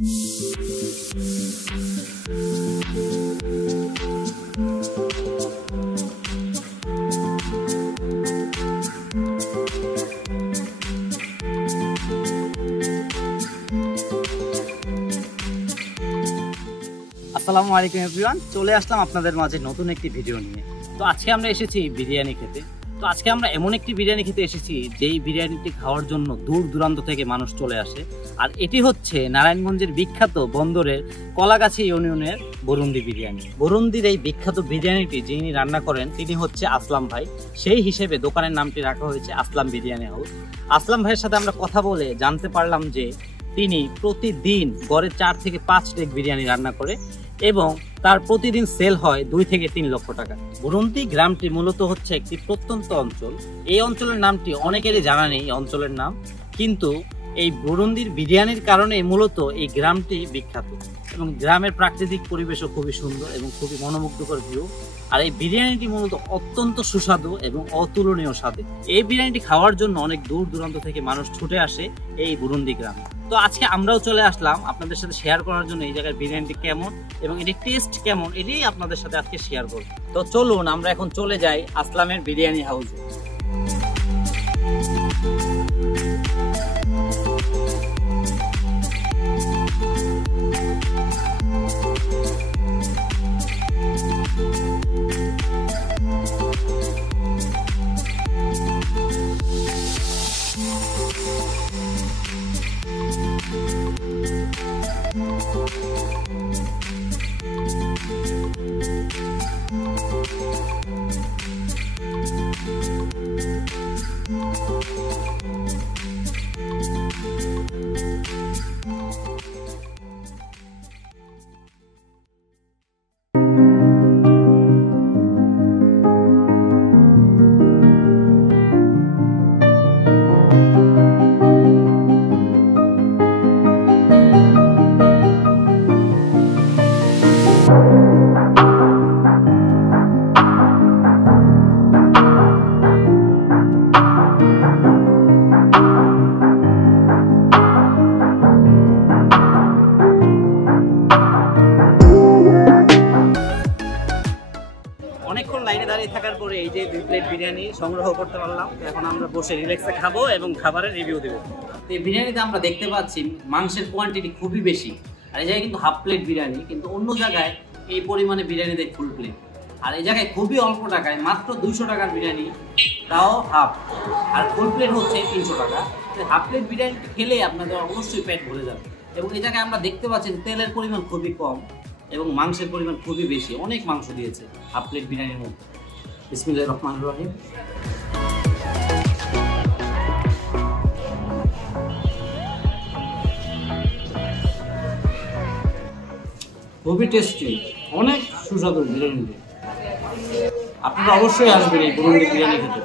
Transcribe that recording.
আসসালামু আলাইকুম এভরিওয়ান, চলে আসলাম আপনাদের মাঝে নতুন একটি ভিডিও নিয়ে। তো আজকে আমরা এসেছি বিরিয়ানি খেতে। তো আজকে আমরা এমন একটি বিরিয়ানি খেতে এসেছি যেই বিরিয়ানিটি খাওয়ার জন্য দূর দূরান্ত থেকে মানুষ চলে আসে। আর এটি হচ্ছে নারায়ণগঞ্জের বিখ্যাত বন্দরের কলাগাছি ইউনিয়নের বরুন্দি বিরিয়ানি। বরুন্দির এই বিখ্যাত বিরিয়ানিটি যিনি রান্না করেন তিনি হচ্ছে আসলাম ভাই। সেই হিসেবে দোকানের নামটি রাখা হয়েছে আসলাম বিরিয়ানি হাউস। আসলাম ভাইয়ের সাথে আমরা কথা বলে জানতে পারলাম যে তিনি প্রতিদিন গড়ে 4 থেকে 5 ডেক বিরিয়ানি রান্না করে এবং তার প্রতিদিন সেল হয় 2 থেকে 3 লক্ষ টাকা। বরুন্দি গ্রামটি মূলত হচ্ছে একটি প্রত্যন্ত অঞ্চল। এই অঞ্চলের নামটি অনেকেরই জানা নেই এই অঞ্চলের নাম, কিন্তু এই বরুন্দির বিরিয়ানির কারণে মূলত এই গ্রামটি বিখ্যাত এবং গ্রামের প্রাকৃতিক পরিবেশও খুবই সুন্দর এবং খুবই মনোমুগ্ধকর ভিউ। আর এই বিরিয়ানিটি মূলত অত্যন্ত সুস্বাদু এবং অতুলনীয় স্বাদে। এই বিরিয়ানিটি খাওয়ার জন্য অনেক দূর দূরান্ত থেকে মানুষ ছুটে আসে এই বরুন্দি গ্রামে। তো আজকে আমরাও চলে আসলাম আপনাদের সাথে শেয়ার করার জন্য এই জায়গার বিরিয়ানিটি কেমন এবং এটির টেস্ট কেমন এটাই আপনাদের সাথে আজকে শেয়ার করব। তো চলুন আমরা এখন চলে যাই আসলামের বিরিয়ানি হাউসে। অনেকক্ষণ লাইনে দাঁড়িয়ে থাকার পরে এই যে 2 প্লেট বিরিয়ানি সংগ্রহ করতে পারলাম। এখন আমরা বসে রিল্যাক্সে খাবো এবং খাবারের রিভিউ দেবো। তো এই বিরিয়ানিতে আমরা দেখতে পাচ্ছি মাংসের কোয়ান্টিটি খুবই বেশি। আর এই জায়গায় কিন্তু হাফ প্লেট বিরিয়ানি, কিন্তু অন্য জায়গায় এই পরিমাণে বিরিয়ানি দেয় ফুল প্লেট। আর এই জায়গায় খুবই অল্প টাকায় মাত্র 200 টাকার বিরিয়ানি, তাও হাফ। আর ফুল প্লেট হচ্ছে 300 টাকা। হাফ প্লেট বিরিয়ানি খেলে আপনাদের অবশ্যই পেট ভরে যাবে। এবং এই জায়গায় আমরা দেখতে পাচ্ছেন তেলের পরিমাণ খুবই কম এবং মাংসের পরিমাণ খুবই বেশি, অনেক মাংস দিয়েছে হাফ প্লেট বিরিয়ানির মধ্যে। বিসমিল্লাহির রহমানির রহিম। খুবই টেস্টি, অনেক সুস্বাদু বিরিয়ানি। আপনারা অবশ্যই আসবেন এই বরুন্দি বিরিয়ানি খেতে।